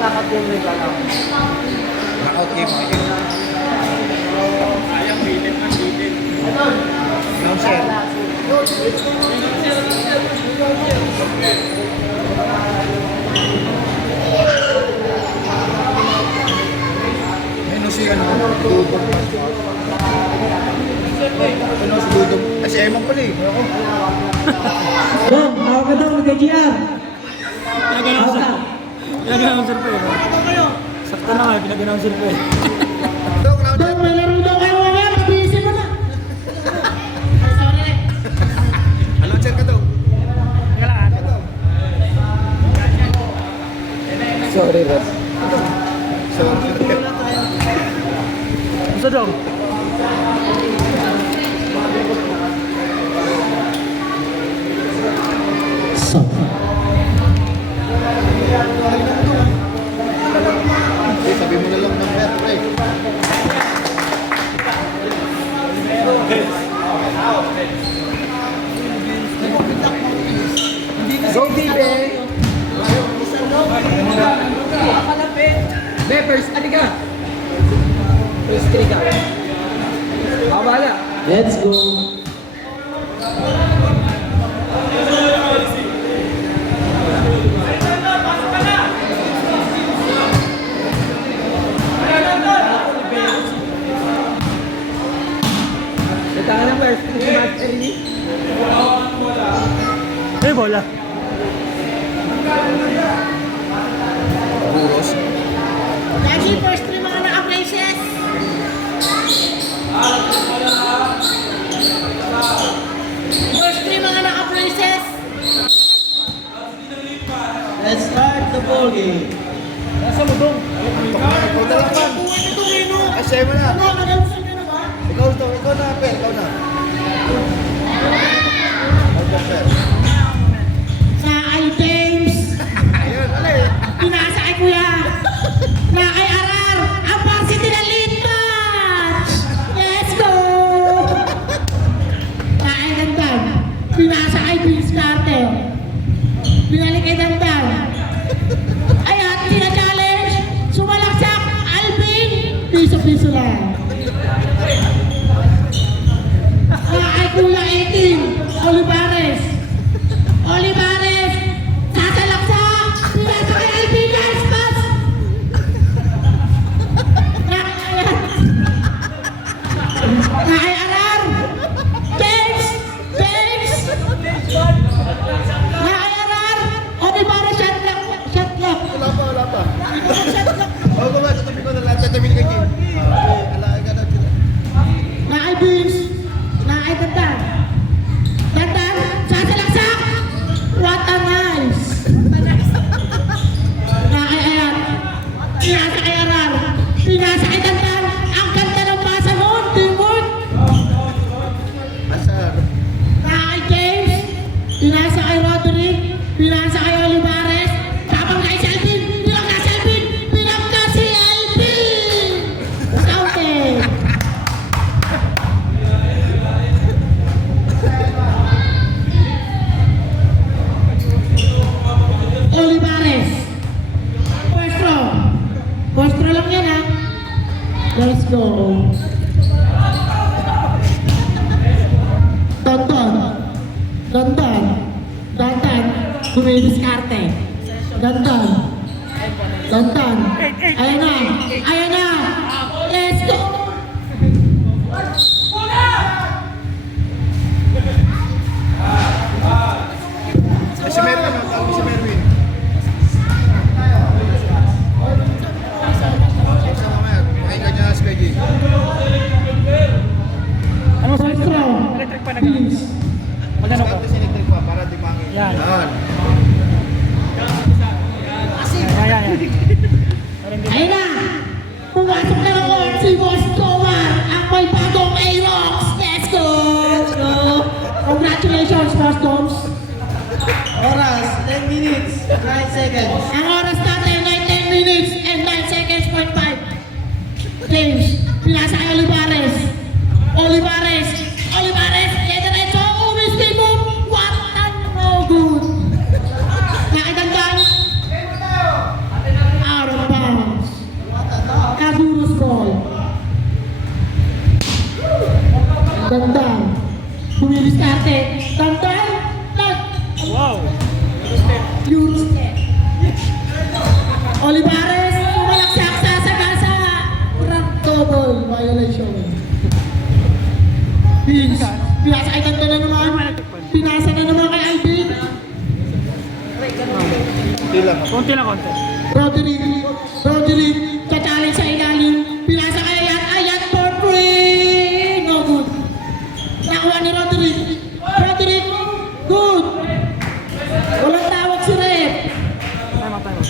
knockout game rin ka lang. Knockout game, okay. Ayang bitin man, bitin. Announcer. Ano si ano? Dudong passport. Ano si Dudong? Si Eman pala eh. Dong, tawag ka daw, mag-GR. Pinag-announcer pa eh. Sakto na nga, pinag-announcer pa eh. Dong, now Dong, may laro daw kayo mamaya, mabilisin mo na. Sorry. announcer ka daw. Sorry, Ross. So, Gusto dong? So. sabi mo na lang ng bet, pre. Go, Bibe! Be, first, ano ka? First, 3 ka. Wala. Let's go. Natahan ng first, 3 match, Ernie. Eh, bola. Buros. Lagi first 3 mga naka-places. First 3 mga naka-places. Let's start the ball game. Nasa mo dong? Ikaw na lang man. Buwan ito, Mino. Ay, sa'yo mo na. Ano, nag-almusal ka na ba? Ikaw na, Per. Ikaw na. Per. Sa items. Ayun, ali. Pinasa kay Kuya. Na kay Arar. Ang varsity na lead match. Let's go. Na kay Dandan. Pinasa kay Vince Carter. Binalik kay Dandan. Ayan, tina-challenge. Sumalaksak. Alvin. Piso-piso lang. Na kay Kuya 18. Olivares. Olivares. Sasalaksak. Pinasa kay Alvin. Last pass. Kay Arar! James! James! Kay Arar! O di ba na shot lock? Shot lock! Wala pa. Shot lock! Oo, ba, tatabi ko na lang. Tatabi ka, Kim. Alaay ka na sila. Kay Vince! Kay Dandan! Dandan! Sasalaksak! What a nice! Kay Arar! Pinasa kay Arar! Pinasa kay Dandan! Ang ganda ng pasa noon! Teamwork! Asar. Kay James, pinasa kay Roderick, pinasa kay Olivares, tapang kay si Alvin, pinagka si Alvin, pinagka si Alvin! Counted! Olivares, first row. First row lang yan ha. Let's go. Dandan, dumidiskarte. Dandan. Ayan na, let's go. Ay, si Merwin. Tawag si Merwin. Sa mamaya, pakinggan niya si Peggy. Ano sa First row. electric pa nag-ano? Magano ko? Start si Electric pa para di mangin. Yan. Yan. Ayan. Ayun na, pumasok na ako si Boss Comar, ang may bagong Aerox. Let's go. Congratulations, Boss Doms. Oras, 10 minutes, 9 seconds. Ang oras natin ay 10 minutes and 9 seconds point 5. James, pinasa kay Olivares. Olivares, diretso, mistake move. What a no good. Nakitandaan. Out of Eurostep. Olivares, sumalaksak sa sagasa. Track double violation. Vince, pinasa kay Tanto na naman. Pinasa na naman kay Alvin. Konti lang, konti. Roderick, cha-challenge sa ilalim. Pinasa kay Ayat for free. No good. Nakuha ni Roderick. Roderick, good. Walang tawag si Rep. Tayo.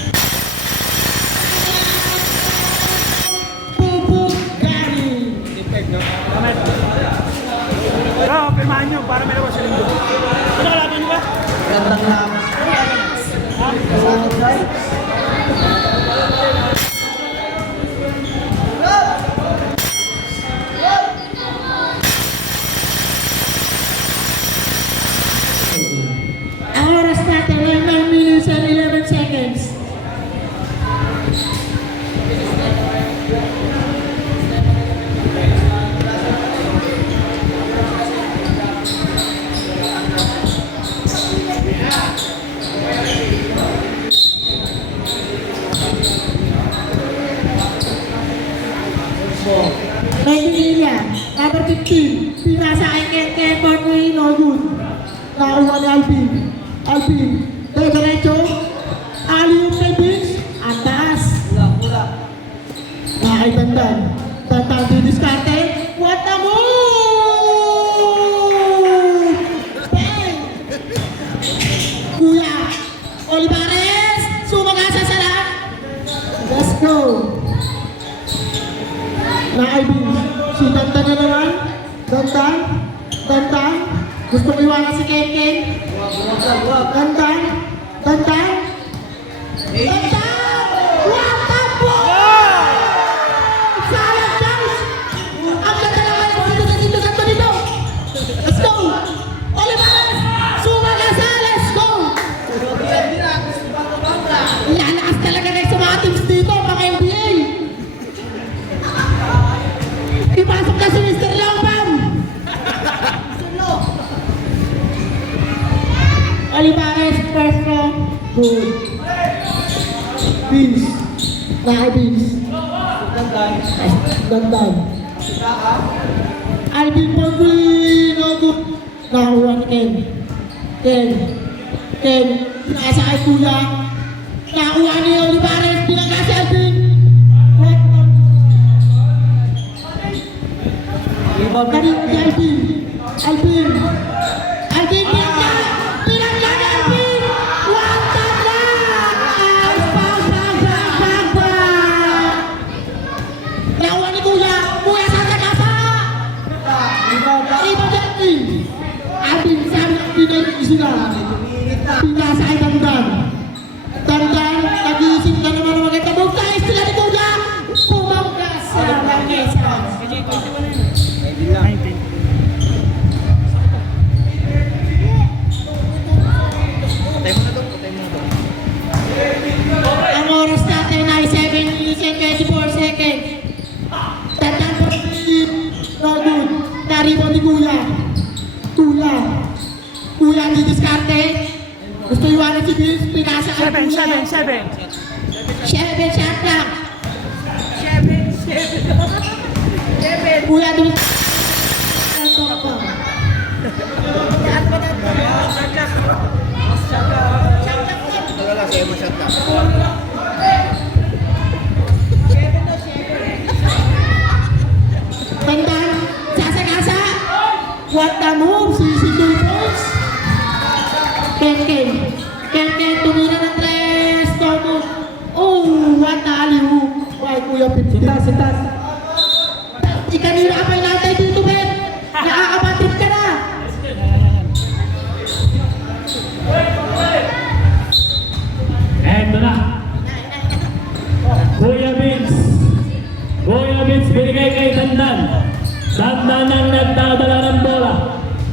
Pupuk Gary. Kamay. Oo, pirmahan nyo para may lawas sa linggo. Ano kalaban nyo ba? Gandang lang. Ang oras natin ay 9 minutes and 11 seconds. Nigeria, number 15, pinasa kay Ken Bornway, no good. Nakuha ni Alvin, diretso, Alium kay Vince, atas. Nakay Tantan didiskarte, what a move! Bang! Kuya, Olivares, sumagasa sa lahat. Let's go! Nakay Vince, si Tantan na naman, Tantan, gusto ko iwanan si Ken. Tantan! What the ball! Sayang Charles! Ang ganda naman dito. Let's go! Olivares! Sumagasa! Let's go! Lalakas talaga guys sa mga teams dito, mga NBA! Ipasok na si Mr. Longpam! Olivares, first row, good. Vince, nakay Vince. Dandan. Alvin Pogui, no good. Nakuha ni Ken, nasa kay Kuya. Nakuha ni Olivares, pinaka si Alvin. Kani ni Alvin, pinaka ni Alvin. What the fuck? Bang! Nakuha ni Kuya sa kasa. Iba dati. Alvin, sabi ng pinag-iisip sila. Pinasa kay Tandan, nag-iisip na naman ng maganda. Bugtay sila ni Kuya. Pumanggas sa langisa. 19. Ang oras natin ay 7 minutes and 24 seconds. Tandaan po no good. Naribon ni Kuya. Kuya ang didiskarte. Gusto iwanan si Vince. Pinasa kay Kuya. 7 shot lang. Kuya didiskarte. Wala, sa'yo masyad ka. Tandaan, sasa-kasa. What the move? Si Dulfos. Ken, tumira ng tres. Todo. Oh, what the alley-oop. Why, Kuya Pipsi? Sitas. Ikanina ka pa inatay dito, Ben. Nakakabatid ka na. Eto na. Kuya Vince binigay kay Tandan. Tandan ang nagdadala ng bola.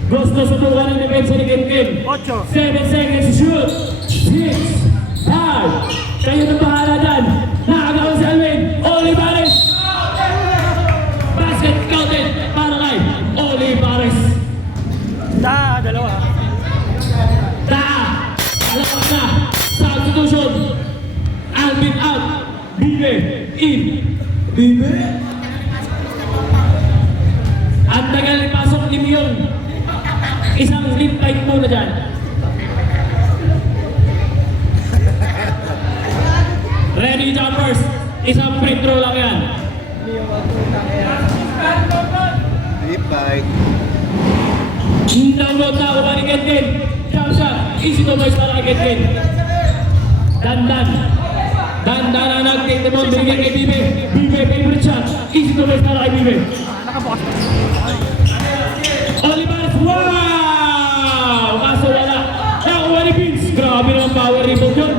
Gusto subukan ng defense ni Kim. 8. 7 seconds to shoot. 6, 5. Kayo na bahala dyan. Nakagawa si Alvin. Olivares. Basket counted para kay Olivares. Dalawa. Alapak na. Substitution. Alvin out. Bibe in. Bibe. Ang tagal ipasok ni Miyong. Isang lip tight muna dyan. Ready jumpers. Isang free throw lang yan. Deep bite. Download na ako ni Kenken. Jump shot. Easy to boys para kay Kenken. Dandan. Dandan ang nag-take mo. Binigyan kay Bibe. Bibe favorite shot. Easy to boys para kay Bibe. Olivares. Wow! Kaso wala. Nakuha ni Vince. Grabe naman power rebound yun.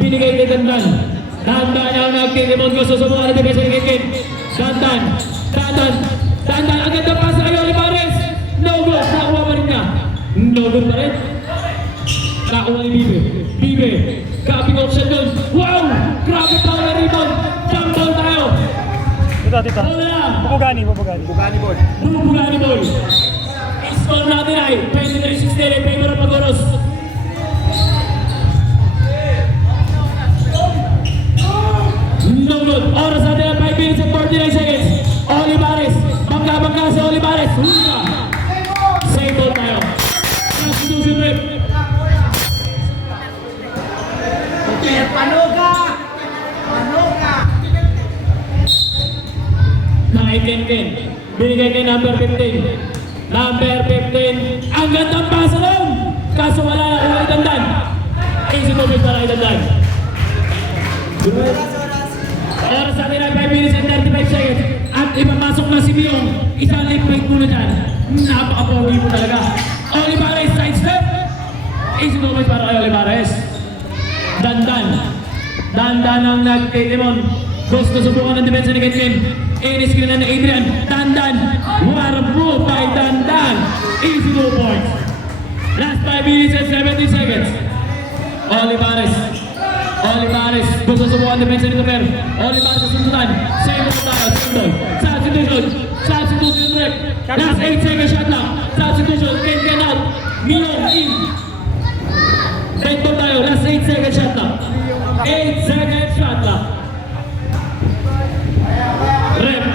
Binigay kay Dandan. Dandan ang nag-take mo. Gusto sa mga nag-defense ni Kenken. Dandan. Dandan. Dandan. Ang ganda pa sa kay Olivares. No good. Nakuha pa rin niya. No good pa rin. Nakuha ni Bibe. Bibe. Grabe option doon. Wow! Grabe power rebound. Jump ball tayo. Tita. Wala. Bubugani. Bugani ball. Bubugani boy. Score natin ay 23-16 in favor of Magoros. No good. Oras natin ang 5 minutes and 49 seconds. Olivares. Bangka si Olivares. Hula. Save ball tayo. Substitution rep. Kay Kenken. Binigay kay number 15. Number 15. Ang gandang pasa doon. Kaso wala na kung ay Dandan. Easy to make para kay Dandan. Oras sa atin ay 5 minutes and 35 seconds. At ipapasok na si Miyong. Isang late break muna dyan. Napaka-pogi mo talaga. Olivares side step. Easy to make para kay Olivares. Dandan. Dandan ang nag-Timon. Gusto subukan ng depensa ni Kenken. Inis na ni Adrian. Dandan. What a move by Dandan. Easy 2 points. Last 5 minutes and 70 seconds. Olivares. Olivares. Gusto subukan ng depensa ni Tomer. Olivares sa sundutan. Same mo tayo. Substitution. Substitution rep. Last 8 seconds shot lang. Substitution. Kenken out. Miyong in. Take ball tayo. Last 8 seconds shot lang. 8 seconds shot lang. Rep.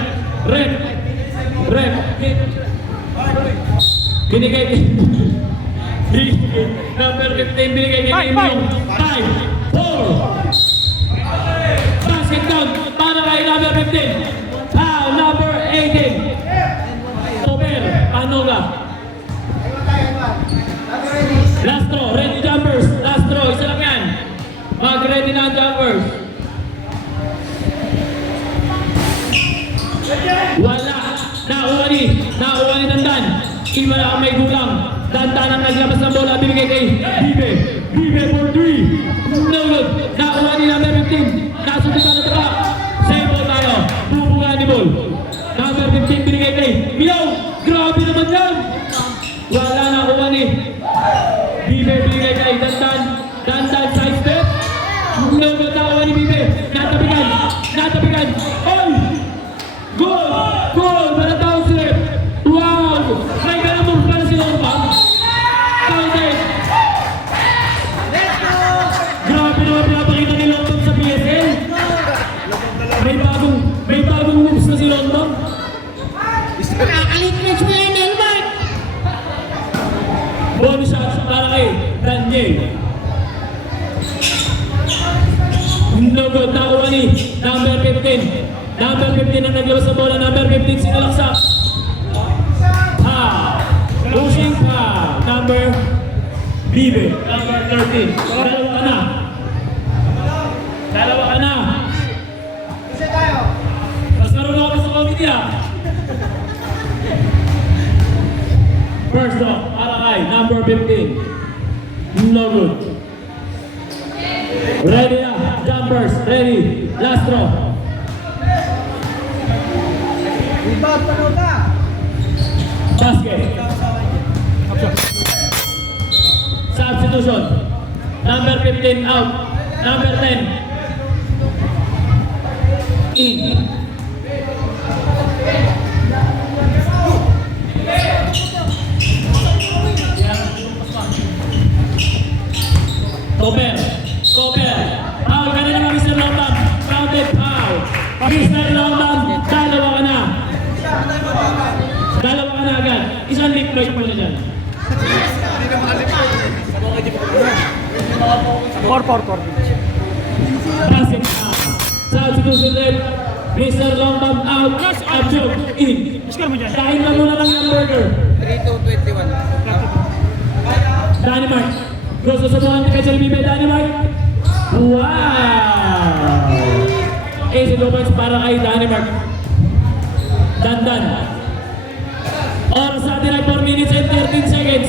Binigay kay number 15, binigay kay Miyong. 5, 4. Basket down para kay number 15. Foul number 18. Tomer, Panoga. Last throw, ready jumpers. Last throw, isa lang yan. Mag-ready na ang jumpers. Wala. Nakuha ni Dandan. Iba na ang may gulang. Dandan ang naglabas ng bola. Binigay kay Bibe. Bibe for 3. No good. Nakuha ni number 15. Nasubitan na taka. Save ball tayo. Bubuga ni ball. Number 15 binigay kay Miyong. Grabe naman yan. Wala nakuha ni Bibe. Binigay kay Dandan. Dandan side step. No good. Nakuha ni Bibe. Natabigan. Oy! Goal! Para down slip! Wow! May ganun para si Lompang. Counted! Grabe naman pinapakita ni Lompang sa PSL. May bagong moves na si Lompang. Nakakalit mo yan, Elbert! Bonus shots para kay Daniel. No good. Nakuha ni number 15. Number 15 ang naglabas sa bola. Number 15 sinalaksak. Pushing pa. Number Bibe. Number 13. Dalawa ka na. Mas naroon ako sa committee ah. First off, para kay number 15. No good. Ready na. Jumpers. Ready. Last throw. Basket. Substitution. Number 15 out. Number 10. In. Tomer. Mr. Longman, dalawa ka na. Dalawa ka na agad. Isang lip break mo na dyan. Four. Passing out. Substitution red. Mr. Longman out. Abjog in. Score mo dyan. Kain na muna ng hamburger. 3-2-21. Dynamite. Gusto subukan ni Kachel Bibe, Dynamite. Wow! Easy moments para kay Dynamite. Dandan. Oras sa atin ay 4 minutes and 13 seconds.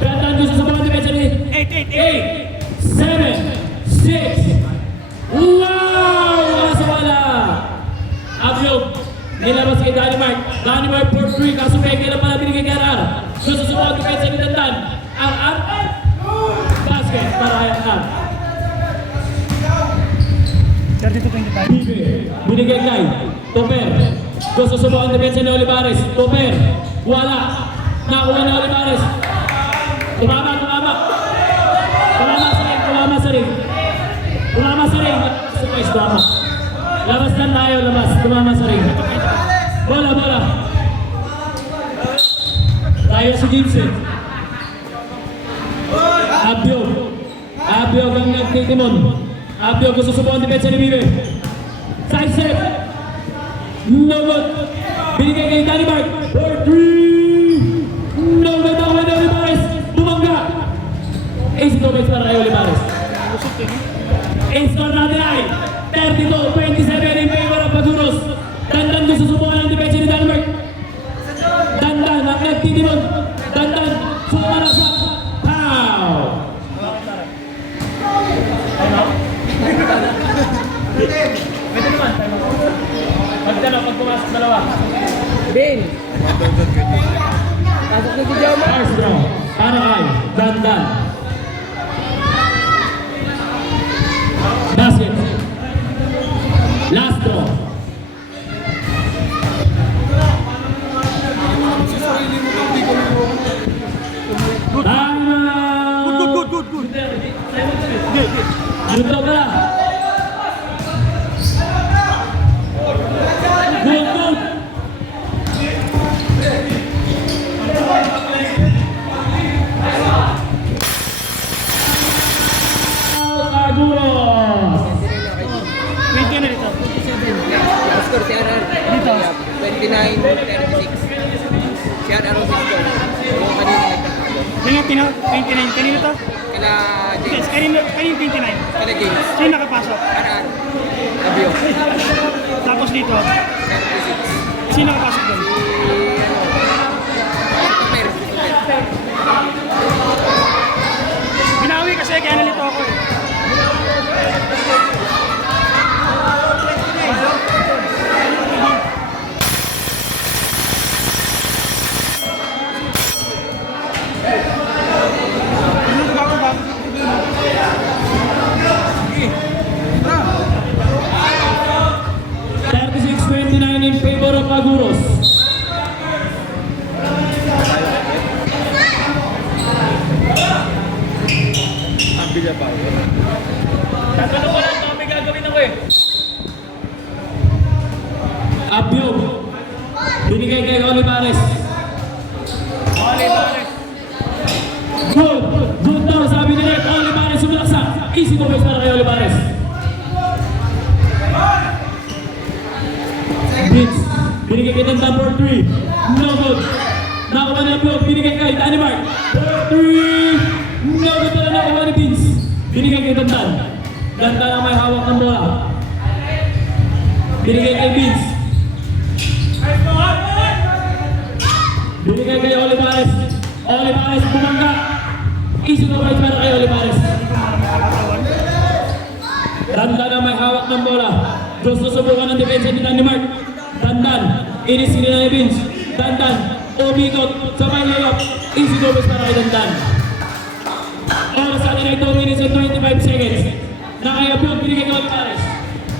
Dandan gusto subukan ni Kachel Bibe. 8, 7, 6. Wow! Kaso wala. Abjog. Nilabas kay Dynamite. Dynamite for 3. Kaso peke na pala binigay kay RR. Gusto subukan ni Kachel Bibe, Dandan. RR. Basket para kay RR. 32-25. Bibe, binigay kay Toper. Gusto subukan depensa ni Olivares. Toper, wala. Nakuha ni Olivares. Tumama sa ring. Labas lang tayo, labas. Tumama sa ring. Bola. Tayo si Gibson. Abyo ang nagtitimon. Abyo gusto subukan depensa ni Bibe. Side step. No good. Binigay kay Dynamite. For 3. No good ako ni Olivares. Bumangga. Ace Gomez para kay Olivares. Ace score natin ay 32-27 in favor of Paguros. Dandan gusto subukan ng depensa ni Dynamite. Dandan ang nagtitimon. Dandan sumarasa. Pow! Pwede naman. Pag pumasok dalawa. Ben. Pasok na si Joma. First draw. Para kay Dandan. Basket. Last draw. Good. Good daw pala. Good. Paguros. 20 na dito. Score si RR. Dito. 29-36. Si RR ang score. Yung kanina nagtatalo. 29. Kanino to? Kala Yes, James. kanino 29? Kala James. Sino nakapasok? RR. Abyo. Tapos dito, 36. sino nakapasok doon? Toper. Binawi kasi kaya nalito ako eh. In favor of Paguros. Tatanong ko lang kung may gagawin ako eh. Abyo. Binigay kay Olivares. Good daw sabi ni Red. Olivares sumalaksa. Easy to base para kay Olivares. Vince, binigay kay Dandan for 3. No good. Nakuha ni Abyo, binigay kay Dynamite. For 3. No good na nakuha ni Vince. Binigay kay Dandan. Dandan ang may hawak ng bola. Binigay kay Vince. Binigay kay Olivares. Olivares bumangga. Easy to right para kay Olivares. Dandan ang may hawak ng bola. Gusto subukan ng depensa ni Dynamite. Dandan, inis sila ni Vince. Dandan, umikot sa may layup. Easy goals para kay Dandan. Oras sa atin ay 2 minutes and 25 seconds. Nakayabyon, binigay kay Olivares.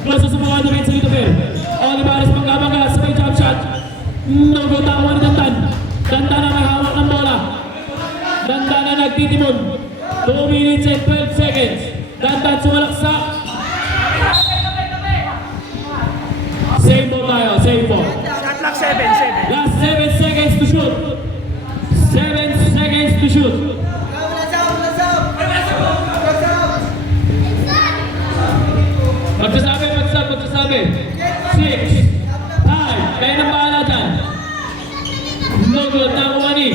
Gusto subukan ng depensa ni Toper. Olivares pagkabangga sa may jump shot. No good ako ni Dandan. Dandan ang may hawak ng bola. Dandan ang nagtitimon. 2 minutes and 12 seconds. Dandan sumalaksa. to shoot. Magsasabi. 6, 5, kayo nang bahala dyan. No good, nakuha ni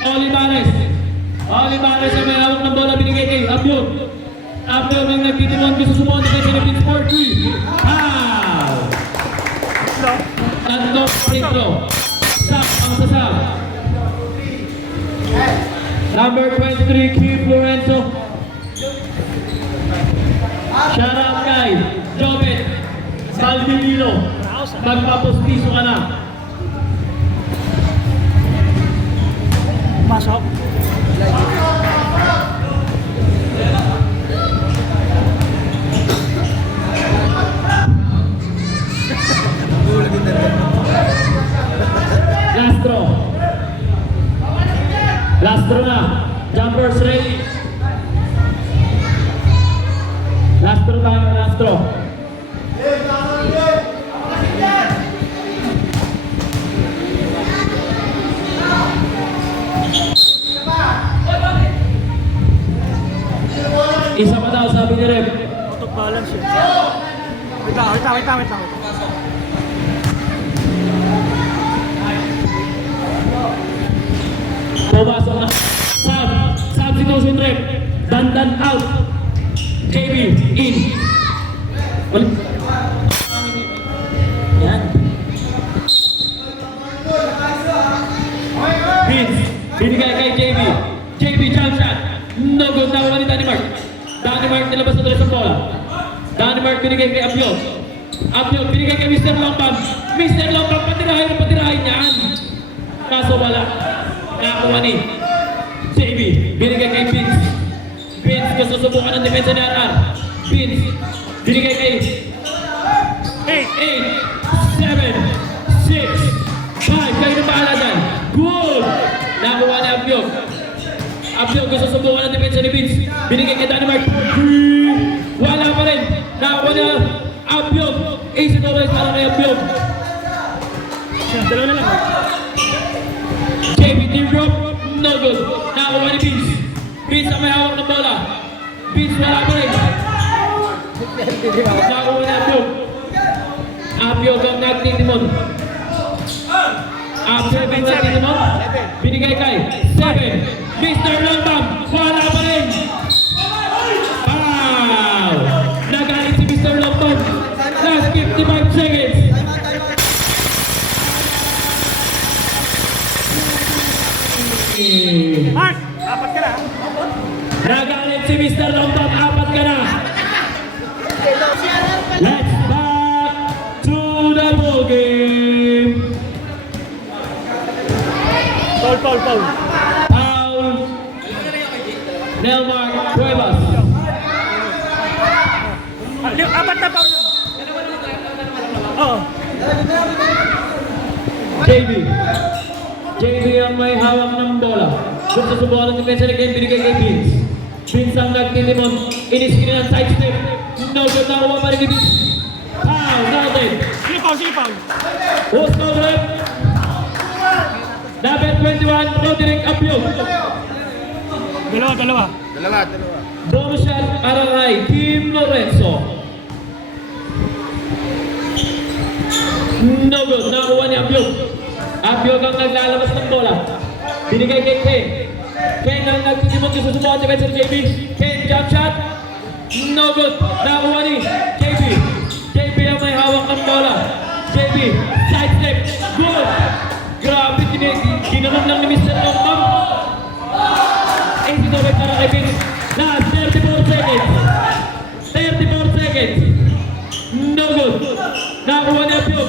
Olivares. Olivares ang may hawak ng bola, binigay kay Abion. Abion ang nagtitimon, gusto sumunod kay Philippines 4-3. Foul! Tatlong free throw. Sap ang sasab. Number 23, Kim Lorenzo. Shout out kay Jobet Salvimino. Magpapostiso ka na. Pasok. Lastro na. Jumpers ready. Lastro tayo, lastro. Isa pa daw, sabi ni Rep. Out of balance yun. Wait lang. Pumasok na. Substitution Rep. Dandan out. JB in. Balik. Yan. Vince. Binigay kay JB. JB jump shot. No good na wala ni Danny Mark. Danny Mark nilabas na tuloy sa bola. Danny Mark binigay kay Abion. Abion binigay kay Mr. Lompam. Mr. Lompam patirahin yan. Kaso wala. Nakakuha ni JB. Binigay kay Vince. Vince gusto subukan ng depensa ni RR. Vince. Binigay kay 8, 7, 6, 5. Kayo na bahala dyan. Good! Nakakuha ni Abion. Abion gusto subukan ng depensa ni Vince. Binigay kay Danny Mark. Wala pa rin. Nakakuha ni Abion. Easy to race para kay Abion. Dalawa na lang. JB teardrop. No good. Nakakuha ni Vince. Vince ang may hawak ng bola. Vince wala pa rin. Nakakuha ni Abion. Abion ang nagtitimon. Abion ang nagtitimon. Binigay kay 7. Mr. Lombam. Wala pa rin. Wow! Nagalit si Mr. Lombam. Last 55 seconds. Mark! Apat ka na. Nagalit si Mr. Lombam. 4 ka na. Let's back to the ball game. Foul. Foul. Nelmar Cuevas. Apat na foul lang. Oo. JB ang may hawak ng bola. Gusto subukan ng defensa ni Ken, binigay kay Vince. Vince ang nagtitimon. Iniskrin ang side step. No good na kuha pa rin ni Vince. Foul, noted. Sige foul. Who's foul rep? Number 21, Roderick Abion. Dalawa. Bonus shot para kay Kim Lorenzo. No good, nakuha ni Abion. Abion ang naglalabas ng bola. Binigay kay Ken. Ken ang nagtitimon gusto subukan si Benson JB. Ken jump shot. No good, nakuha ni JB. JB ang may hawak ng bola. JB, side step. Good. Grabe, ginanong lang ni Mr. Lombam. 82 para kay Vince. Last 34 seconds. 34 seconds. No good. Nakuha ni Abion.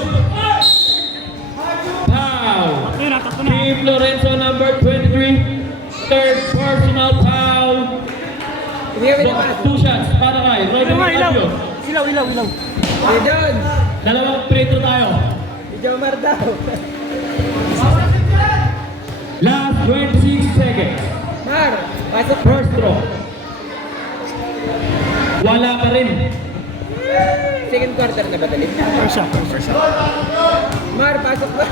Foul. Tatlo na. Team Lorenzo number 23. Third personal foul. So, 2 shots para kay Roderick Ilaw. Abion. Ilaw. Ayun! Dalawang free throw tayo. Ijomar daw. Last 26 seconds. Mar, pasok. First throw. Wala pa rin. Second quarter na ba talit? First shot. Mar, pasok ba?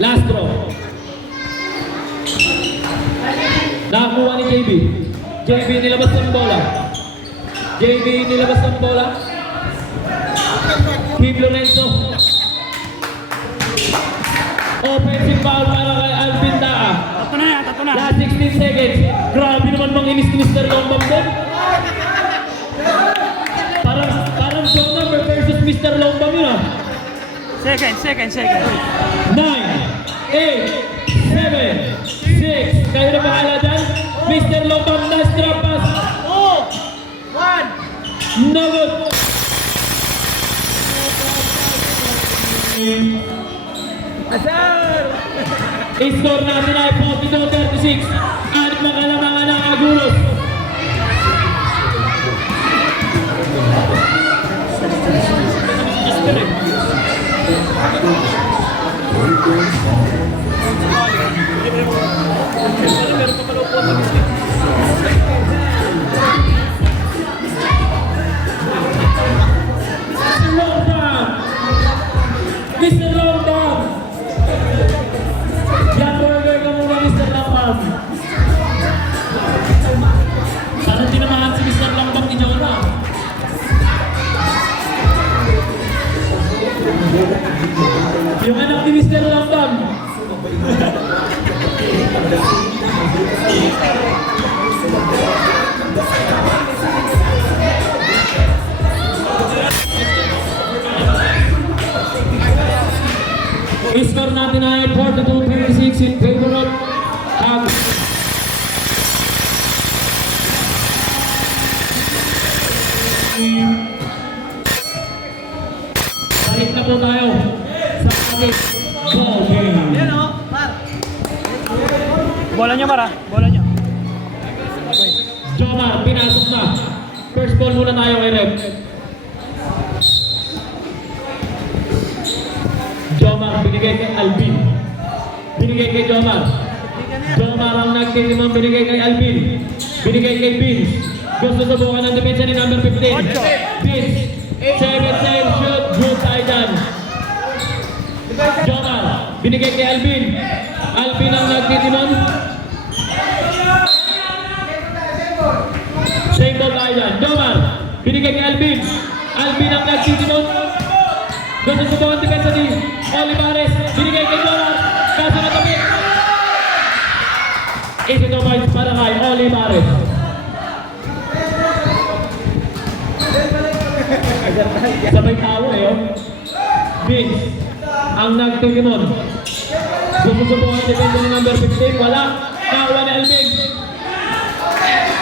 Last throw. Nakakuha ni JB. JB nilabas ng bola. JB nilabas ng bola. Kim Lorenzo. Offensive foul para kay Alvin Daa. Tato na yan, tato na. Last 16 seconds. Grabe naman bang inis ni Mr. Lombam din. Parang Jonah versus Mr. Lombam yun ah. Second. 9, 8, 7, 6. Kayo na bahala dyan. Mr. Lombam, last drop pass. 2, 1. No good. Asar! I-score natin ay 42-36. At makalamangan ng Aguros. Mr. Lombam! Yan burger ka muna, Mr. Lombam. Sana tinamahan si Mr. Lombam ni Jonah. Yung anak ni Mr. Lombam. I-score natin ay 42-36 in favor of balik na po tayo sa ating ball game. Yan o, Mar. Bola niya, Mar, ah. Bola niya. Jomar, pinasok na. First ball muna tayo kay Rep. Jomar, binigay kay Alvin. Binigay kay Jomar. Jomar ang nagtitimang binigay kay Alvin. Binigay kay Vince. Gusto subukan ng depensa ni number 15. Vince. 7 shoot. Good side dyan. Jomar, binigay kay Alvin. Alvin ang nagtitimang. Same ball tayo dyan. Jomar, binigay kay Alvin. Alvin ang nagtitimang. Gusto subukan ng depensa ni Olivares. Binigay kay Jomar. Kaso natabi. Ito points para kay Olivares. Sabay tawo eh, oh. Vince, ang nagtitimon. Susubukan depende ng number 15. Wala. Nakawa ni Alvin.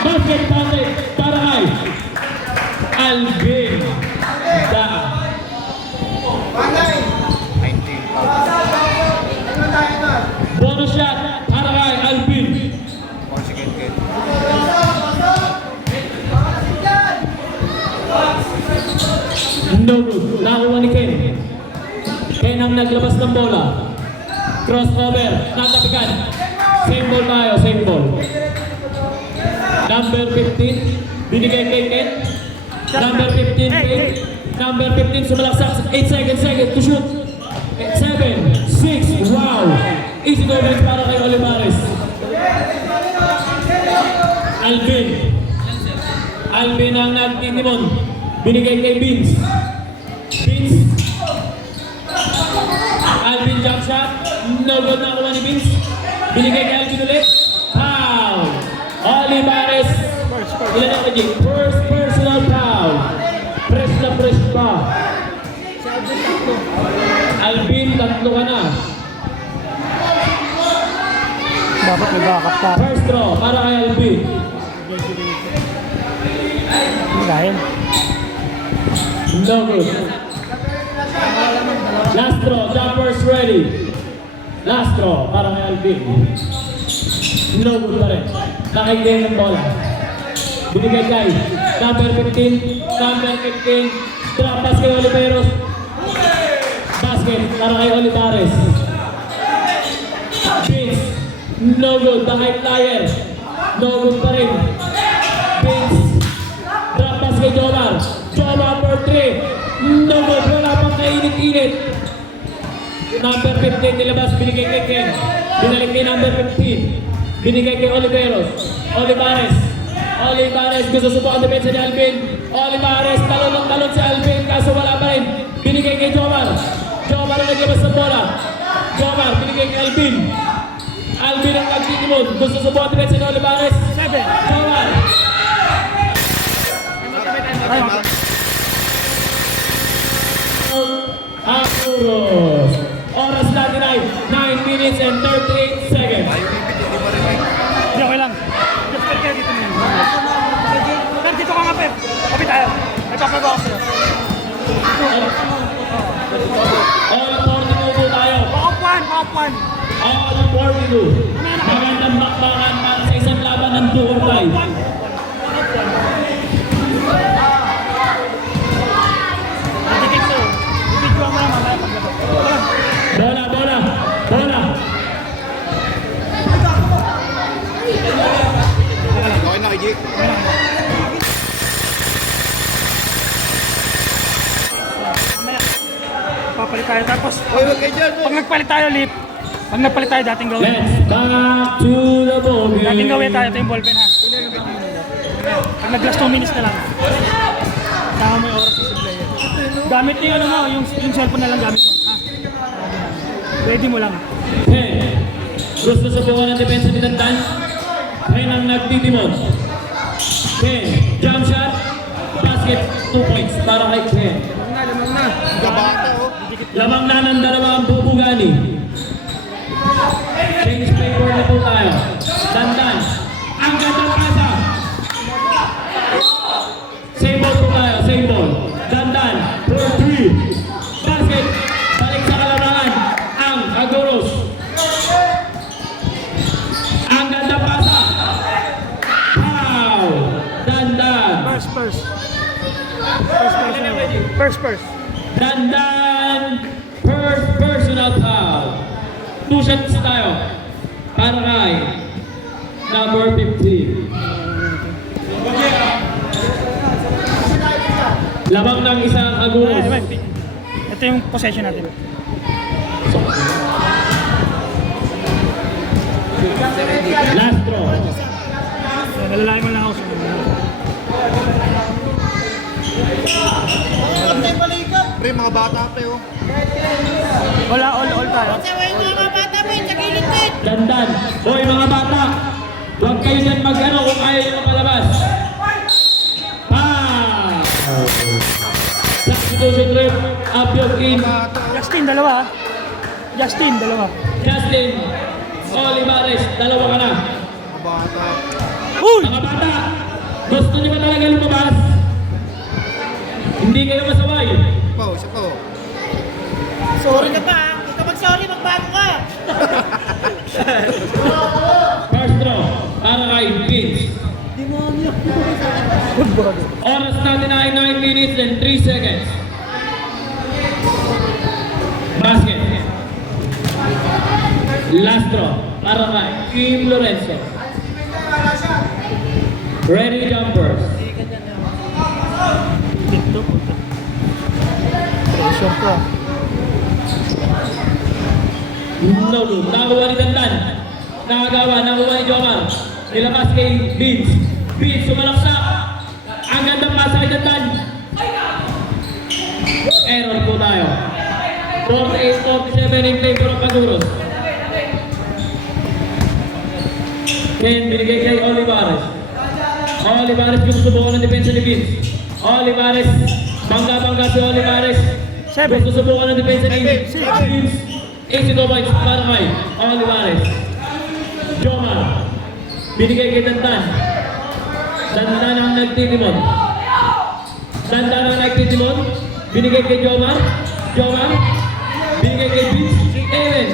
Basket basket para kay Alvin. Bonus shot para kay Alvin. No good. Nakuha ni Ken. Ken ang naglabas ng bola. Crossover. Natapikan. Same ball tayo. Same ball. Number 15. Binigay kay Ken. Number 15 kay. Number 15 sumalaksak. 8 seconds to shoot. 7, 6. Wow. Easy goals para kay Olivares. Alvin. Alvin ang nagtitimon. Binigay kay Vince. Vince. Alvin jump shot. No good na kuha ni Vince. Binigay kay Alvin ulit. Foul. Olivares. Ilan ang kajik? First personal foul. Press na press pa. Alvin, tatlo ka na. Dapat nag-backup ka. First draw para kay Alvin. Dahil. No good. Last draw, jumpers ready. Last draw para kay Alvin. No good pa rin. Nakikita ng bola. Binigay kay number 15. Number 15. Drop pass kay Oliveros. Basket para kay Olivares. Vince. No good. The high flyer. No good pa rin. Vince. Drop pass kay Jomar. Jomar for 3. No good. Wala pang kainit-init. Number 15 nilabas. Binigay kay Ken. Binalik kay number 15. Binigay kay Oliveros. Olivares gusto subukan depensa ni Alvin. Olivares talon ng talon si Alvin kaso wala pa rin. Binigay kay Jomar. Jomar ang naglabas ng bola. Jomar binigay kay Alvin. Alvin ang nagtitimod. Gusto subukan depensa ni Olivares. 7. Jomar. Ay, Apuros. Oras natin ay 9 minutes and 38 seconds. Hindi, okay lang. Just per kayo dito ngayon. Per, dito ka nga, Per. Kapit tayo. May papagawa ko sa'yo. All 42 po tayo. Pakup 1. All 42. Magandang bakbakan para sa isang laban ng do or die. Dikit sa'yo. Video mo lang mamaya paglabas. Bola. Okay na kay Jake. Mamaya. Papalit tayo. Tapos, Hoy, wag kayo dyan. pag nagpalit tayo, Lip. Pag nagpalit tayo, dating gawin. Let's back to the ball game. Dating gawin tayo. Ito yung ballpen, ha. Pag nag-last 2 minutes na lang. Tama mo yung oras sa player. Gamit niyo ano mo, yung cellphone na lang gamit mo. Ha? Ready mo lang. Ken, gusto sa buwan ng depensa ni Dandan. Ken ang nagtitimon. Ken, jump shot. Basket, 2 points para kay Ken. Lamang na. Gabata, oh. Lamang na ng dalawa ang bubugani. Change paper na po tayo. Dandan. Ang gandang kasa. Same ball po tayo. Same ball. Dandan. For 3. Basket. Balik sa kalamangan. Ang Agoros. Ang gandang kasa. Wow. Dandan. First. Dandan. First personal foul. 2 shots tayo. Para kay number 15. Lamang ng isang Agoros. Ito yung possession natin. Last draw. Nalalain mo lang ako. Pre, mga bata, pre, oh. Wala, all tayo. Dandan. Hoy mga bata. Huwag kayo dyan mag-ano kung ayaw nyo palabas. Substitution rep. Abiyog in. Justin, dalawa. Justin. Justin. Olivares. Dalawa ka na. Mga bata. Uy! Mga bata. Gusto nyo ba talaga lumabas? Hindi kayo masaway. Isa pa, oh. Sorry ka pa, ha? Huwag ka mag-sorry, magbago ka. First draw. Para kay Vince. Oras natin ay 9 minutes and 3 seconds. Basket. Last draw. Para kay Kim Lorenzo. Ready jumpers. Pressure ka. No look. Nakakuha ni Dandan. Nakakuha ni Jomar. Nilabas kay Vince. Vince sumalaksak. Ang gandang pasa kay Dandan. Error po tayo. 48-47 in favor of Agoros. Ken binigay kay Olivares. Olivares gusto subukan ng depensa ni Vince. Olivares. Bangga-bangga si Olivares. Gusto subukan ng depensa ni Vince. 82 points para kay Olivares. Jomar. Binigay kay Dandan. Dandan ang nagtitimon. Binigay kay Jomar. Binigay kay Vince. 11,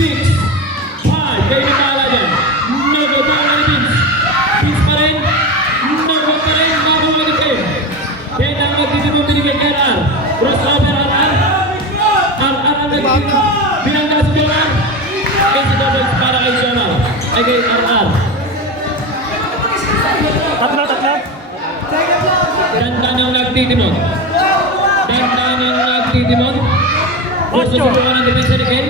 6, 5. Kayo na pala dyan. No good pa ni Vince. Vince pa rin. No good pa rin. Nakakuha ni Ken. Ken ang nagtitimon. Binigay kay RR. Crossover RR. RR ang nagtitimon. Binangga si Jomar. 82 points para kay Jomar. Ay kay RR. Tatlo. Dandan ang nagtitimon. Gusto subukan ng depensa ni Ken.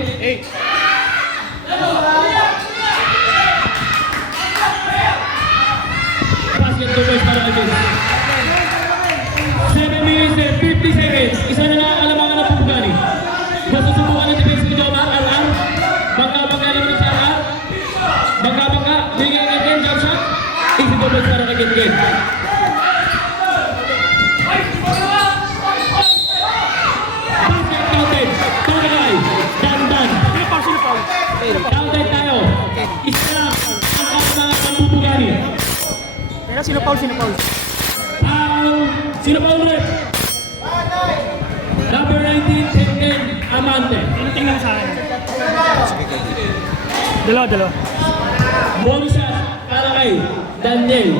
Sino foul? Foul. Sino foul ulit? Number 19, Tengen Amante. Tingnan sa akin. Dalawa. Bonus shot para kay Daniel.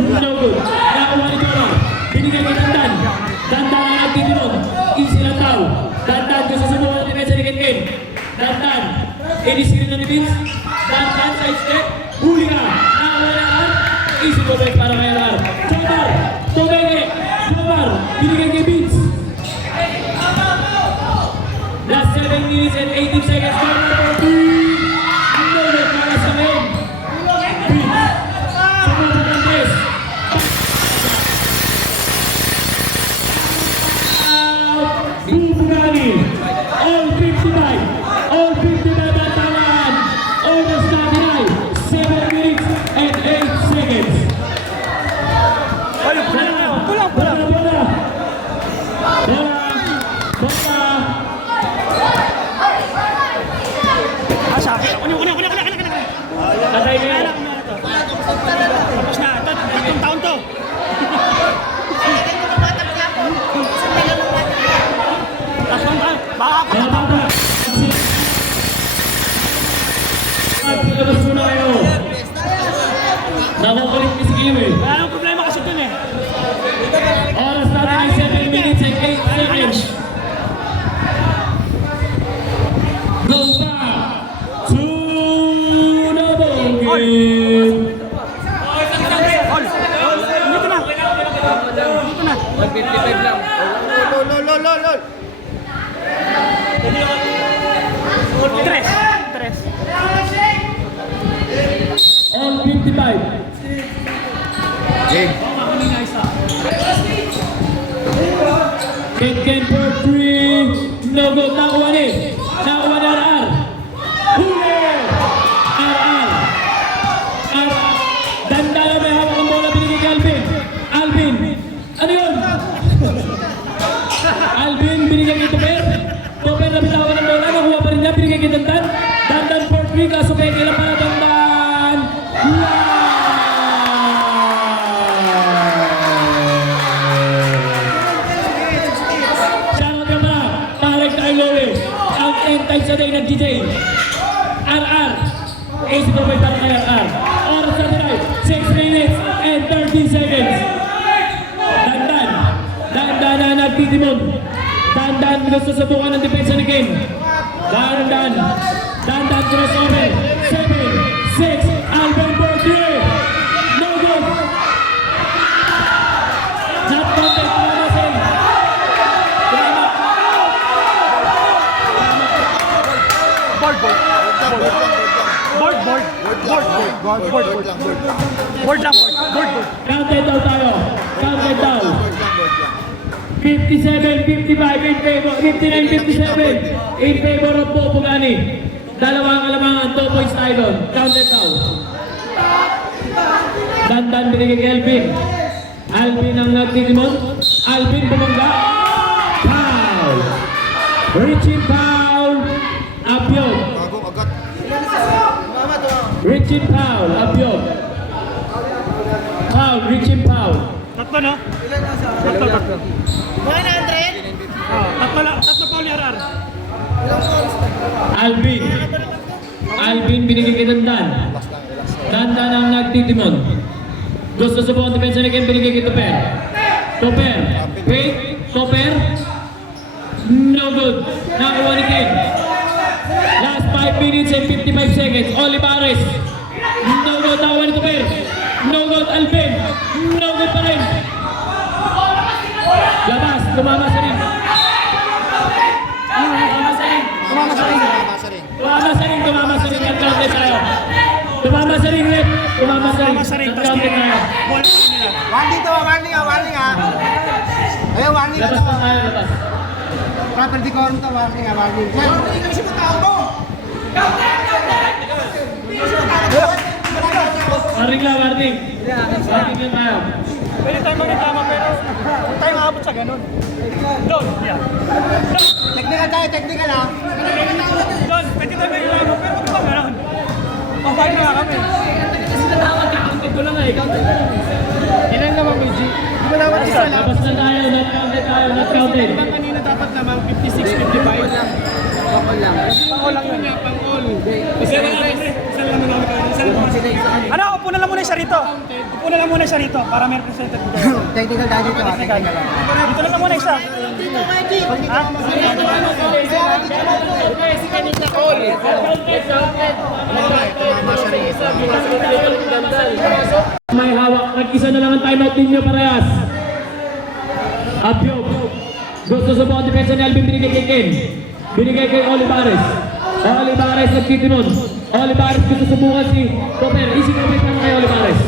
No good. Nakakuha ni Joro. Binigay kay Dandan. Dandan ang nagtitinod. Easy na tao. Dandan gusto subukan ng depensa ni Ken. Dandan. Iniscreen na ni Vince. Dandan side step. Huli ka. Nakakuha na ang easy go back para kay Alar. Jomar. Tumenge. Jomar. Binigay kay Vince. Last 7 minutes and 18 seconds. Number 3. No good para sa ngayon. Vince. Sumunod ng tres. Bubugani. All 55 at talaan. Almost natinay. 7 minutes and 8 seconds. Bola. Sa akin. Una. Tatay na yan. Tapos na. Itong taon to. Baka Mga bata. Silabas muna kayo. Nakukulit ni si Kiwi. wala nang problema kasi dun eh. Oras natin ay 7 minutes and 8 seconds. Go back to the ball game. Dito na. 155 lang. Lol. Tres. All 55. Game. Ken for 3. No good. Nakuha ni RR. Huli! RR. Danda na may hawak ang bola. Binigay kay Alvin. Ano yun? Alvin binigay kay Toper. Toper na bitawan ng bola. Nakuha pa rin niya. Binigay kay Dandan. Dandan for 3. Kaso kaya kailan para Dandan. Shoutout ka ba? Tarek tayo Lowe. Ang 10 times a day nag-DJ. RR. AC Toper para kay RR. Oras na tayo. 6 minutes and 13 seconds. Dandan na nagtitimon. Dandan gusto subukan ng depensa ni Ken. Dandan crossover. 7, 6, Alvin for 3. No good. Not contact para Marcel. Board lang. Counted daw tayo. Counted daw. 57, 55 in favor, 59, 57 in favor of Bubugani. Dalawang kalamangan, 2 points tayo doon. Counted daw. Dandan binigay kay Alvin. Alvin ang nagtitimon. Alvin bumangga. Foul. Reaching foul. Abyog. Bagong agad. Reaching foul. Abyog. Foul. Reaching foul. Tatlo, no? Tatlo. 100? Tatlo pa uli RR. Alvin binigay kay Dandan. Dandan ang nagtitimon. Gusto subukan depensa ni Ken, binigay kay Toper. Wait, Toper. No good. Nakuha ni Ken. Last 5 minutes and 55 seconds. Olivares. No good. Nakuha ni Toper. No good. Alvin. No good pa rin. Labas. Tumama sa ring. Tumama sa ring. Nag-counted tayo. Tumama sa ring. Nag-counted tayo. Ball nila. Warning ah. Ayun, warning ka Labas to. pa tayo. Labas. Proper decorum to, warning. Warning lang siya matao. Warning lang. Warning lang tayo. Pwede tayo magreklamo pero huwag tayo maabot sa ganun. Don, yeah. Technical tayo, technical ah. Don, pwede tayo magreklamo pero huwag pa ganun. Papayag na nga kami. Counted ko lang eh. Counted ko lang. Ilan naman, Luigi? Di ba dapat isa lang? Labas na tayo, not counted tayo, not counted. Di ba kanina dapat naman 56-55? Ako lang. Ako lang yun. Pang-all. Kasi Isa lang naman kami kayo. Isa lang naman. Ano, upo na lang muna siya rito. Upo na lang muna siya rito para may representative dito. Technical dati ito. Technical. Dito lang muna isa. Ha? May hawak, nag-isa na lang ang timeout ninyo parehas. Abyo, gusto sa buong depensa ni Alvin, binigay kay Ken. Binigay kay Olivares. Olivares nagtitinod. Olivares gusto subukan si Topper. Isi-comment lang kay Olivares.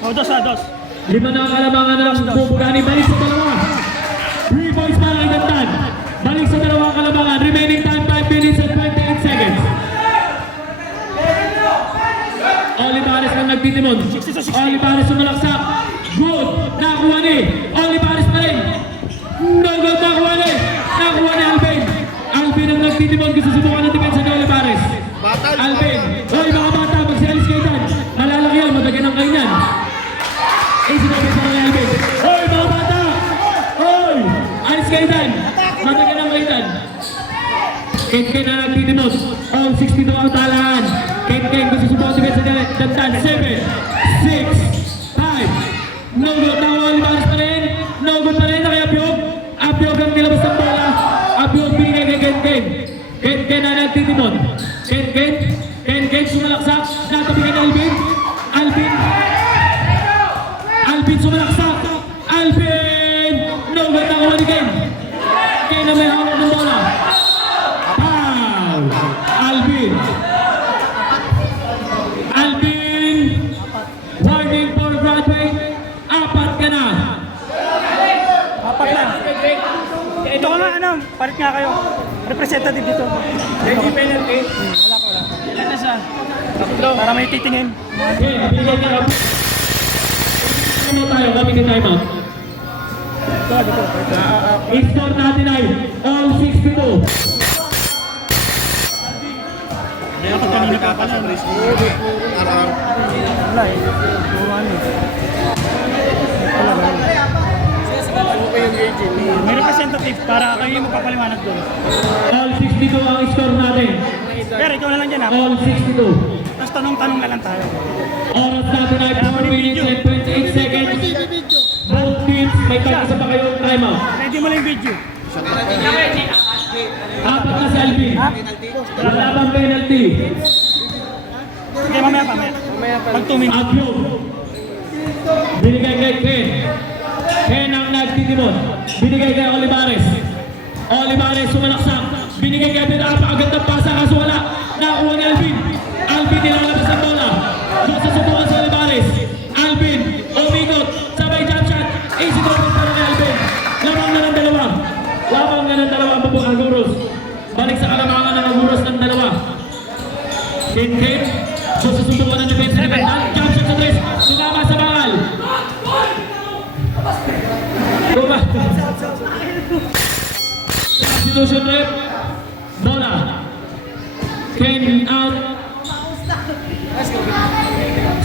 O, dos. 5 na ang kalamangan ng Bubugani. Balik sa dalawa. 3 points para kay Gantan. Balik sa dalawang kalamangan. Remaining time 5 minutes and 28 seconds. Olivares ang nagtitimon. Olivares sumalaksak. Good. Nakuha ni Olivares pa rin. No good. Nakuha ni Alvin. Alvin ang nagtitimon. Gusto subukan ng depensa ni Olivares. Alvin. Hoy mga bata, magsialis kayo dyan. Malalaki yan. Matagal ang kayo yan. Sinabi para kay Alvin. Hoy mga bata! Hoy! Alis kayo dyan. Matagal ang kayo dyan. Ken na nagtitimon. All 62 ang talaan. Ken gusto subukan din sa Dantan. 7, 6, 5. No good. Nakuha Olivares pa rin. No good pa rin na kay Abyog. Abyog ang nilabas ng bola. Abyog binigay kay Ken. Ken na nagtitimon. Ken sumalaksak. Natabi kay Alvin. Alvin sumalaksak. Alvin! No good. Nakuha ni Ken. Ken na may hawak ng bola. Foul! Alvin! Warning for Broadway. 4 ka na. 4 lang. Ito ka nga, palit nga kayo. Representative dito. Ready penalty. Wala. Ilan na siya? Para may titingin. Okay, bigyan ka na. Ano tayo? Kami ka timeout. I-score natin ay all 62. Dapat kanina pa pala. Wala eh. May representative para kayo yung magpapaliwanag doon. All 62 ang score natin. Pero ikaw na lang dyan ha. All 62. Tapos tanong-tanong na lang tayo. Oras natin ay 4 minutes and 28 seconds. Both teams, may tag-isa pa kayo timeout. Ready mo lang yung video. 4 na si Alvin. Wala bang penalty? Sige, mamaya pa. Pag 2 minutes. Abyo. Binigay kay Ken. Ken ang nagtitimon. Binigay kay Olivares. Olivares sumalaksak. Binigay kay Alvin. Napakaganda pasa kaso wala. Nakuha ni Alvin. Alvin nilalabas ang bola. Gusto subukan sa Olivares. Alvin. Umikot. Sabay jump shot. Easy goal para kay Alvin. Lamang na ng dalawa. Ang Aguros. Balik sa kalamangan ng Aguros ng dalawa. Ken. Gusto subukan ng defense. Jump shot sa tres. Sumama sa bakal. Bola. Substitution rep. Bola. Ken out.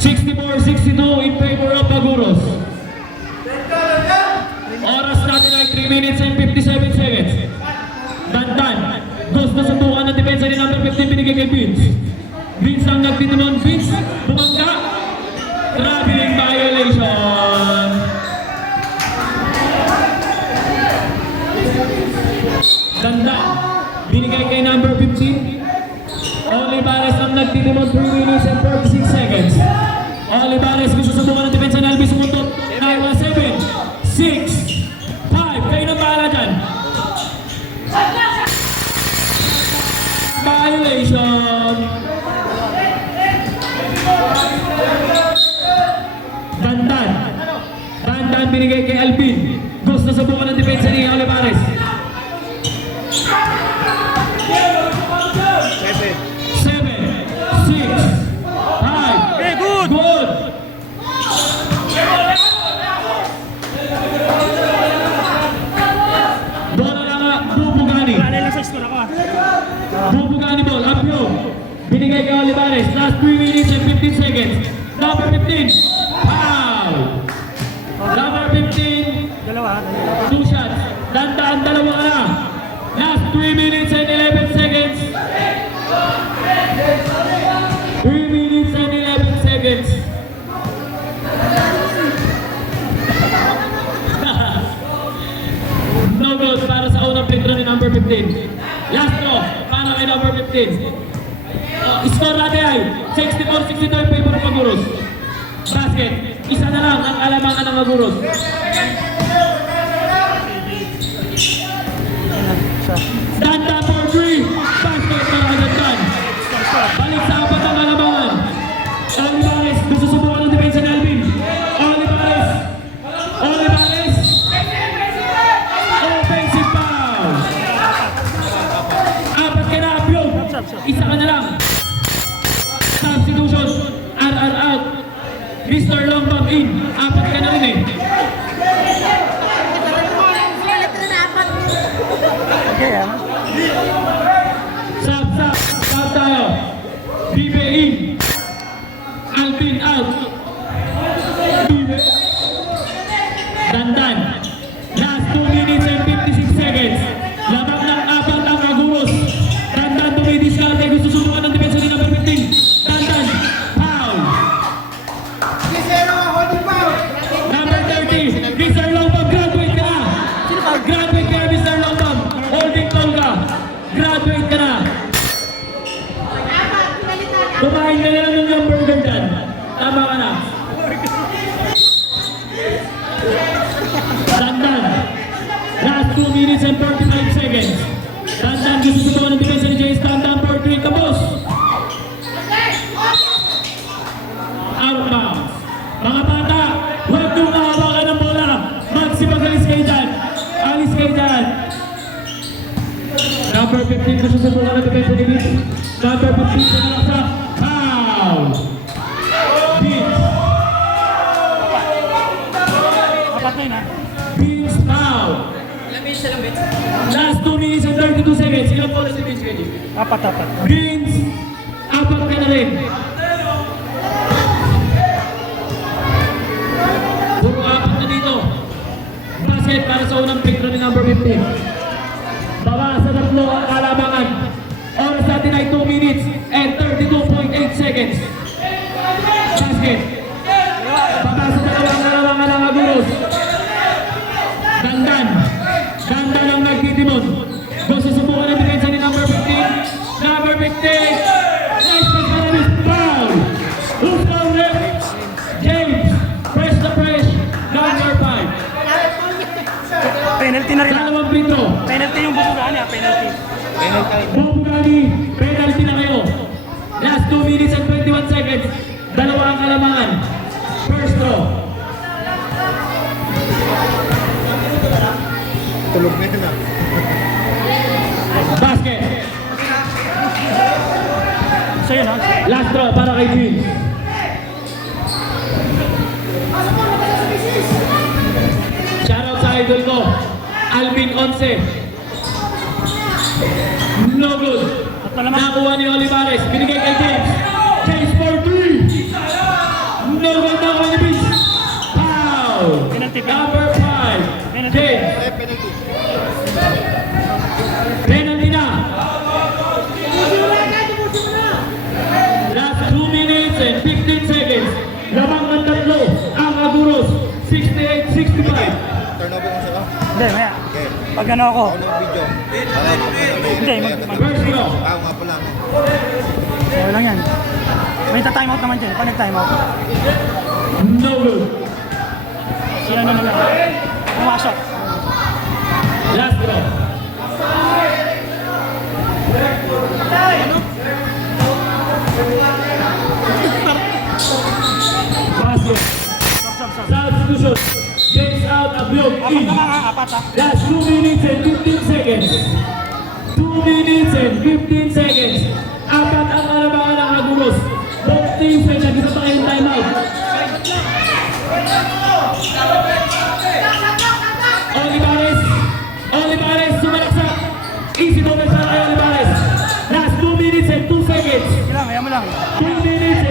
64-62 in favor of Aguros. Oras natin ay 3 minutes and 57 seconds. Dandan. Gusto subukan ng depensa ni number 15 binigay kay Vince. Vince ang nagtitimon. Vince, bumangga. Traveling violation. Dandan. Binigay kay number 15. Olivares ang nagtitimon 3 minutes and 46 seconds. Olivares gusto subukan ng depensa ni Alvin sumuntot. 7, 6, 5. Kayo na bahala dyan. Violation. Dandan binigay kay Alvin. Gusto subukan ng depensa ni Olivares. 7, 6, 5. Okay, good. Good. Bola na nga, Bubugani. Wala lang sa score ako ha. Bubugani ball, Abyo. Binigay kay Olivares. Last 3 minutes and 15 seconds. Number 15, foul. Number 15, Dalawa. 2 shots. Tandaan, dalawa ka na. Last 3 minutes and 11 seconds. 3 minutes and 11 seconds. No good para sa unang free throw ni number 15. Last throw para kay number 15. Score natin ay 64-62 in favor ng Maguros. Basket, isa na lang ang alamangan ng Maguros. Danta for 3. Basket para kay Dantan. Balik sa apat ang alamangan. Olivares, gusto subukan ng depensa ni Alvin. Olivares. Offensive foul. Apat ka na, Abiyog. Isa ka na lang. Substitution. RR out. Mr. Longbam in. Apat ka na rin eh. Sub tayo. Bibe in. Alvin out. Bibe. Dandan. Last 2 minutes and 56 seconds. Labak ng apat ang Maguros. Dandan tumidiskarte. Gusto subukan ng depensa ni number 15. Dandan. Foul. Number 30. Mr. Longbam. Graduate ka na. Graduate ka na, Mr. Longbam. Holding call ka. Graduate ka na. Kumain ka na lang ng hamburger dyan. Tama ka na. Dandan. Last 2 minutes and 45 seconds. Dandan gusto subukan ng depensa ni James. Dandan for 3. Tapos. Out of bounds. Mga bata, huwag nung hawakan ng bola. Mag-alis kayo dyan. Alis kayo dyan. Number 15 gusto subukan ng depensa ni Vince. Number 15 sa nalaksak. Foul. Vince. Apat na yun ha. Vince foul. Last 2 minutes and 32 seconds. Ilang bola si Vince Kenny? Apat. Vince, apat ka na rin. Puro apat na dito. Basket para sa unang pick throw ni number 15. Baba sa tatlo ang kalamangan. Oras natin ay 2 minutes and 32.8 seconds. Basket. Baba sa dalawang kalamangan ng Maguros. Dandan ang nagtitimon. Gusto subukan ng depensa ni number 15. Number 15. Nice pass, foul. Who's foul rep? James. Press the press. Number 5. Penalty na rin ha. Dalawang free throw. Penalty yung busugan niya. Penalty. Bubugani. Penalty na kayo. Last 2 minutes and 21 seconds. Dalawa ang kalamangan. First throw. Tulog na ito na. Basket. So yun ha. Last throw para kay Vince. Shoutout sa idol ko. Alvin Once. No good. At naman. Nakuha ni Olivares. Binigay kay James. James for 3. No good na kay Vince. Foul. Penalty. Number 5. Penalty. James. Penalty. Penalty na. Last 2 minutes and 15 seconds. Lamang ng tatlo ang Maguros. 68-65. Turnover mo siya. Hindi, maya. Okay. Pag ano ako. Ako ng video. Hindi, First throw. Nga pala. Sayo lang yan. May ta-time out naman dyan. Pag nag-time out. No good. Sila na lang. Pumasok. Last throw. Basket. Substitution. James out, Abiyog Apat in. na lang ha. Apat ha. Last 2 minutes and 15 seconds. 2 minutes and 15 seconds. Apat ang kalabangan ng Maguros. Both teams may nag-isa pa kayong timeout. Olivares, sumalaksak. Easy moment para kay Olivares. Last 2 minutes and 2 seconds. Sige lang, ayaw mo lang. 2 minutes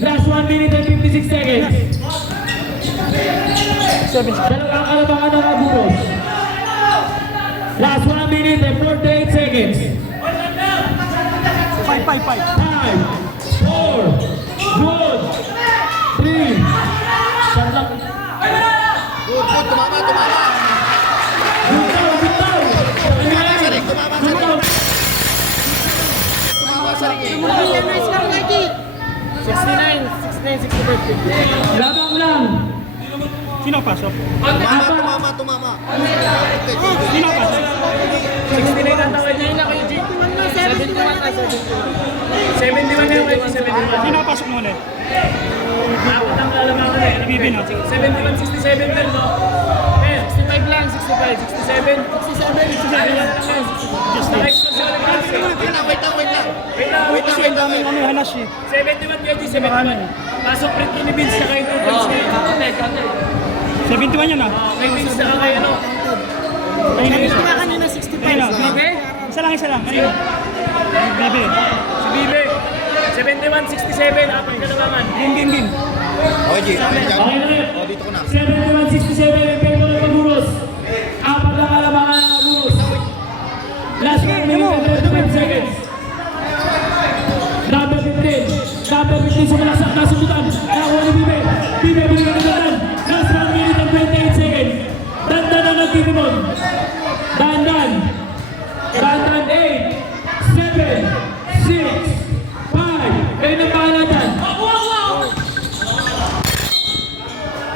Last 1 minute and 56 seconds. 7. Dalawang kalabangan ng Aguros. Last 1 minute and 48 seconds. 5. 5, 4, good, 3. Shot lang. Good, good. Tumama, tumama. Gutaw. Saring, tumama, saring. Tumama, saring eh. Nice lang, Mikey. 69, 65. Labang lang. Sino pasok? Tumama, tumama. Okay, good, good. Sino pasok? 69 ang tawad niya yun ako yung G. 71 na 71 na yung kay G. 71. Sino pasok mo ulit? Apat ang kalamangan eh. Ibibin, no? 71, 67 din, no? Eh, 65 lang, 65, 67. 67 lang. Just Next this. question ulit kasi. Wait lang, wait lang, wait lang. Wait Kasi ang daming ano, hanas eh. 71 kay G, 71. Pasok print ni Vince na kayo 2 points kayo. 71 yan, ah. Kay Vince na kayo, no? Ayun na isa. Kanina 65. Ayun na. Okay? Isa lang. Ayun. Bebe. Si Bibe. 71, 67, apat ka naman. Game. Okay, G. Okay, Okay na rin. Oh, dito ko na. 71-67 in favor ng Aguros. Apat ang kalabangan ng Aguros. Last 1 minute and 25 seconds. Number 15 sumalaksak na sundutan. Nakakuha ni Bibe. Bibe binigyan ng dandan. Last 1 minute and 28 seconds. Dandan ang nagtitimon. Dandan. 8, 7, 6, 5. Kayo ng bahala dyan.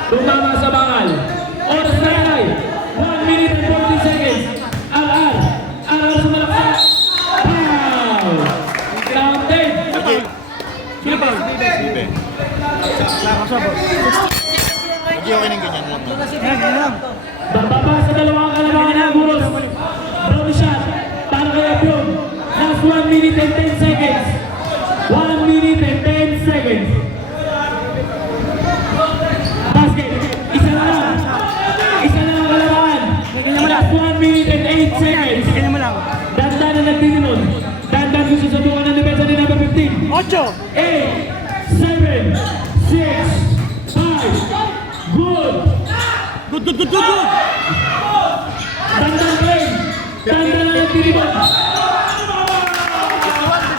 Tumama sa bakal. Oras na ay 1 minute and 40 seconds. RR sumalaksak. Foul. Counted. Sino pa? Bebe. Nakasabot. G, okay nang ganyan lang. Yan. Bababa sa dalawang kalabangan ng Aguros. Brown shot. Para kay Abion. Last 1 minute and 10 seconds. 1 minute and 10 seconds. Basket. Isa na lang ang kalabangan. Last 1 minute and 8 seconds. Ganyan mo lang. Dandan na nagtitinod. Dandan gusto sa buwan ng depensa ni number 15. 8. 8, 7, 6, 5. Good. Good. Dandan play. Dandan na nagtitinod.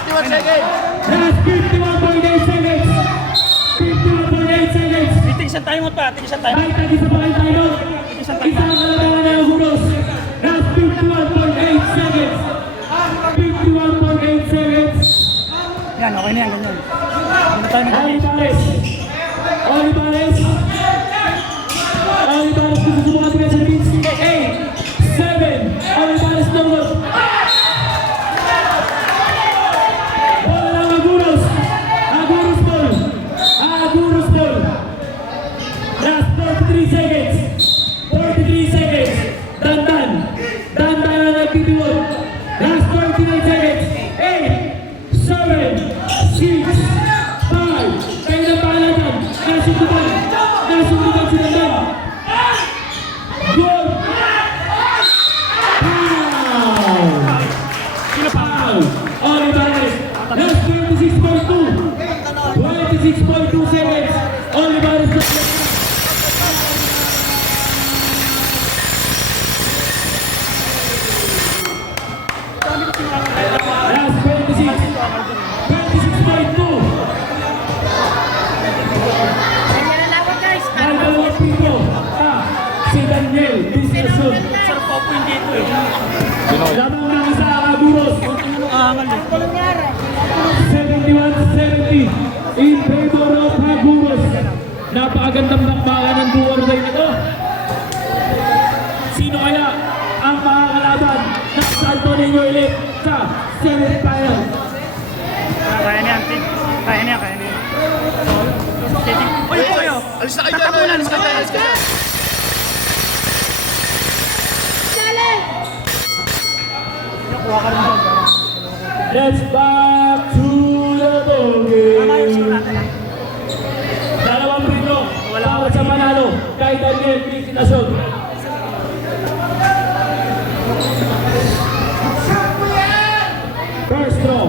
51 seconds. Last 51.8 seconds. 51.8 seconds. Tigisan tayo mo pa. Tigisan tayo. Kahit tagi sa bahay tayo. Isang kalabangan ng Aguros. Last 51.8 seconds. 51.8 seconds. Yan, okay na yan. Ganyan. Hindi na tayo Olivares gusto subukan tingnan sa Vince. 8, 7. Olivares no good. Bola ng Aguros ball. Last 43 seconds. Dandan na nagtitiwod. Last 49 seconds. 8, 7, 6, 5. Kayo na bahala dyan. Nasundukan si Dandan. Good. Foul. Sino pa? Foul. Olivares. Last 26.2 seconds. Olivares na last 26.2. Ay, dalawang pito. Si Daniel Bisnason. Sarap pa po hindi ito eh. Lamang ng isa ang Aguros. Angal eh. 71-70 in favor of Aguros. Napakagandang bakbakan ng duwar bay nito. Sino kaya ang makakalaban ng Santo Niño Elite sa semifinal? Kaya na yan, Tik. Kaya na yan. Uy, kayo! Alis na kayo dyan. Alis ka dyan. Kuha ka rin doon. Let's back to the ball game. Dalawang pito. Bawat sa manalo. Kay Daniel Bisnason. First draw.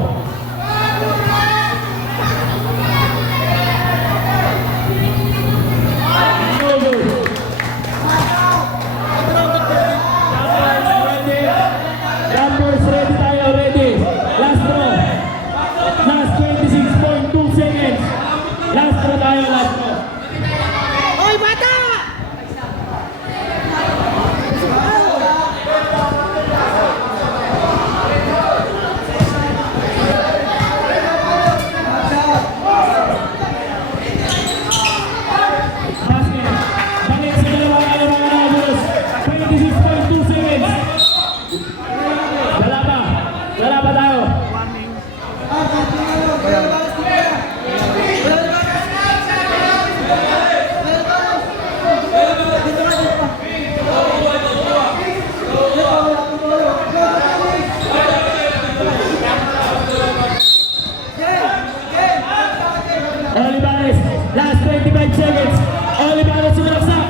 Olivares, last 25 seconds. Olivares sumalaksak.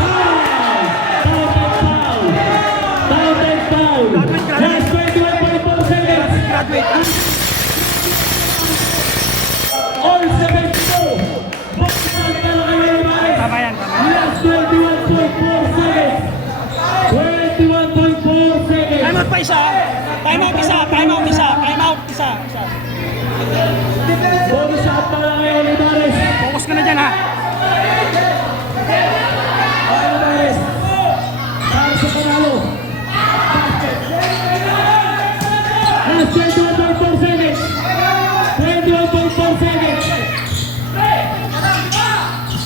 Foul! Counted foul! Last 21.4 seconds. All 72. Buksan ka lang kay Olivares. Tama yan, tama yan. Last 21.4 seconds. 21.4 seconds. Time out pa isa. Time out isa. Time out isa. Time out isa. Bonus shot pa lang kay Olivares. Focus ka na dyan ha. Olivares. Para sa panalo. Last 21.4 seconds. 21.4 seconds.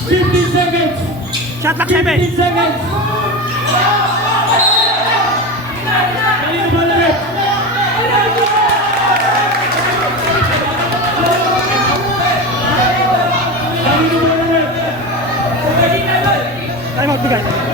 15 seconds. Shot clock 7. 15 seconds. Kanino ba ulit? Kanino ba ulit? Time out bigay.